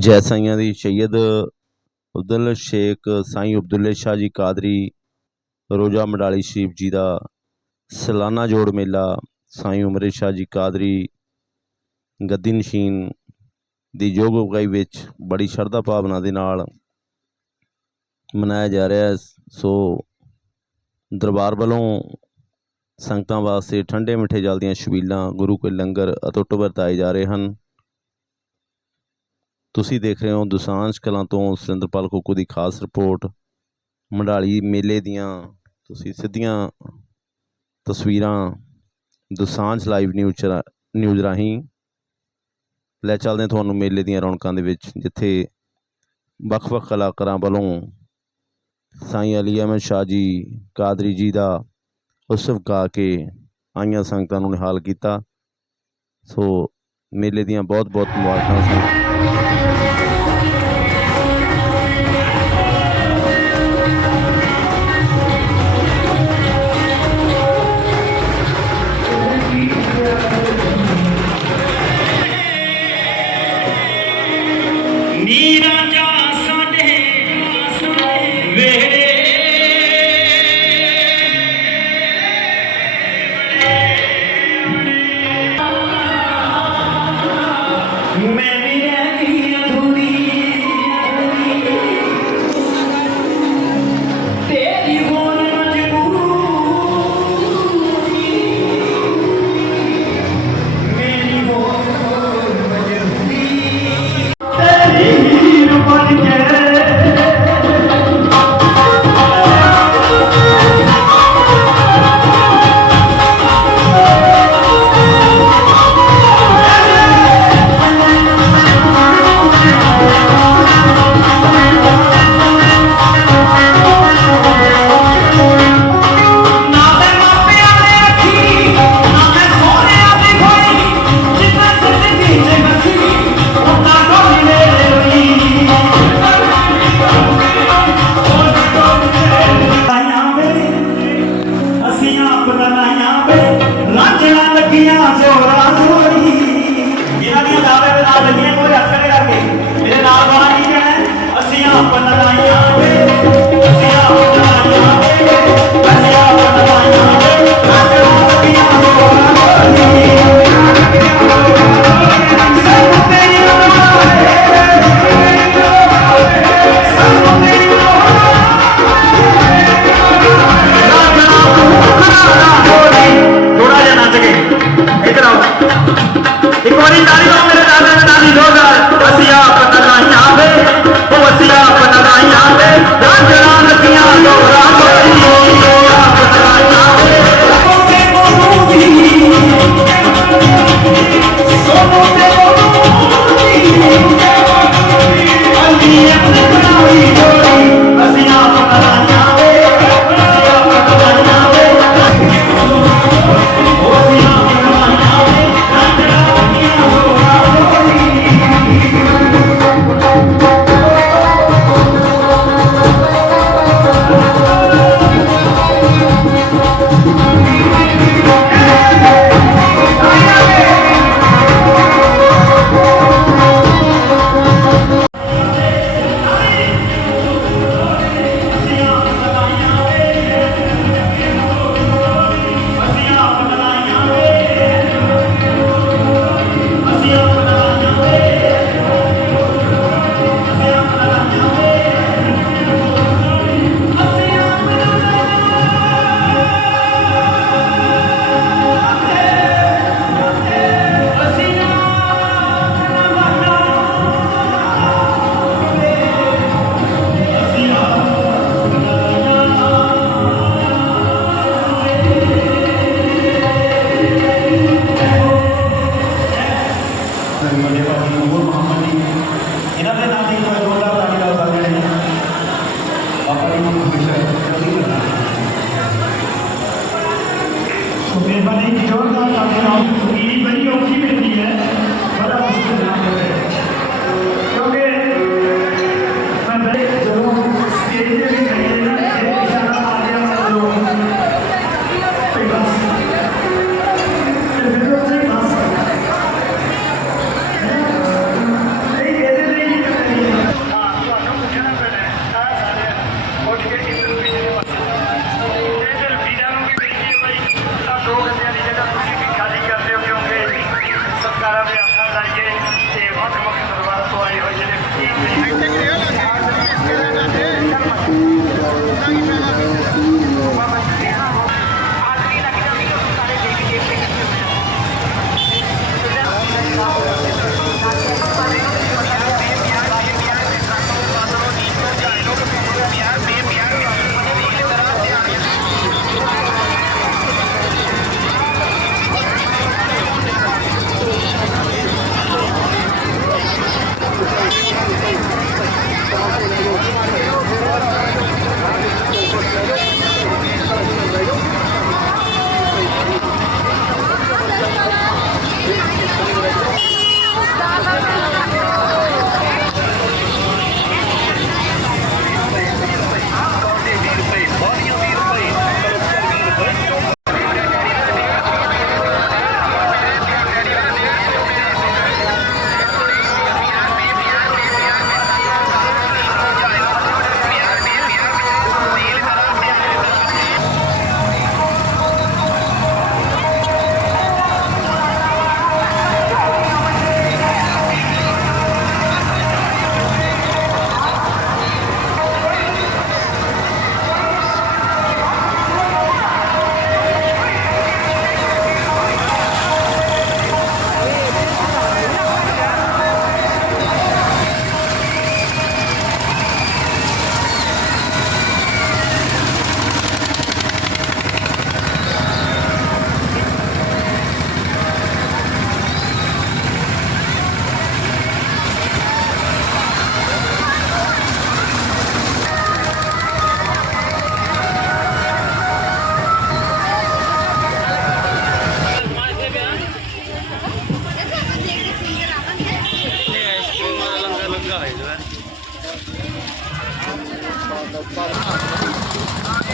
ਜੈਸਾਈਆਂ ਦੀ ਸੈਯਦ ਅਬਦੁਲ ਸ਼ੇਖ ਸਾਈਂ ਅਬਦੁੱਲੇ ਸ਼ਾਹ ਜੀ ਕਾਦਰੀ, ਰੋਜ਼ਾ ਮਡਾਲੀ ਸ਼ਰੀਫ ਜੀ ਦਾ ਸਾਲਾਨਾ ਜੋੜ ਮੇਲਾ, ਸਾਈਂ ਉਮਰੇ ਸ਼ਾਹ ਜੀ ਕਾਦਰੀ, ਗੱਦੀ ਨਸ਼ੀਨ ਦੀ ਯੋਗ ਉਗਾਈ ਵਿੱਚ ਬੜੀ ਸ਼ਰਧਾ ਭਾਵਨਾ ਦੇ ਨਾਲ ਮਨਾਇਆ ਜਾ ਰਿਹਾ ਹੈ। ਸੋ ਦਰਬਾਰ ਵੱਲੋਂ ਸੰਗਤਾਂ ਵਾਸਤੇ ਠੰਡੇ ਮਿੱਠੇ ਜਲ ਦੀਆਂ ਛਬੀਲਾਂ ਗੁਰੂ ਕੇ ਲੰਗਰ ਅਤੁੱਟ ਵਰਤਾਏ ਜਾ ਰਹੇ ਹਨ। ਤੁਸੀਂ ਦੇਖ ਰਹੇ ਹੋ ਦੁਸਾਂਝ ਕਲਾਂ ਤੋਂ ਸੁਰਿੰਦਰਪਾਲ ਕੋਕੂ ਦੀ ਖਾਸ ਰਿਪੋਰਟ। ਮੰਡਾਲੀ ਮੇਲੇ ਦੀਆਂ ਤੁਸੀਂ ਸਿੱਧੀਆਂ ਤਸਵੀਰਾਂ ਦੁਸਾਂਝ ਲਾਈਵ ਨਿਊਜ਼ ਚ ਨਿਊਜ਼ ਰਾਹੀਂ ਲੈ ਚੱਲਦੇ ਹਾਂ ਤੁਹਾਨੂੰ ਮੇਲੇ ਦੀਆਂ ਰੌਣਕਾਂ ਦੇ ਵਿੱਚ, ਜਿੱਥੇ ਵੱਖ-ਵੱਖ ਕਲਾਕਾਰਾਂ ਵੱਲੋਂ ਸਾਈਂ ਅਲੀ ਅਹਿਮਦ ਸ਼ਾਹ ਜੀ, ਕਾਦਰੀ ਜੀ ਦਾ ਉਤਸਵ ਗਾ ਕੇ ਆਈਆਂ ਸੰਗਤਾਂ ਨੂੰ ਨਿਹਾਲ ਕੀਤਾ। ਸੋ ਮੇਲੇ ਦੀਆਂ ਬਹੁਤ-ਬਹੁਤ ਮੁਬਾਰਕਾਂ ਸਨ ਨੀਰਾ பண்ணதாயா ਮੇਰੇ ਭਾਜੀ ਨੂਰ ਮੁਹੰਮਦ ਜੀ ਇਹਨਾਂ ਦੇ ਨਾਲ ਹੀ no problem.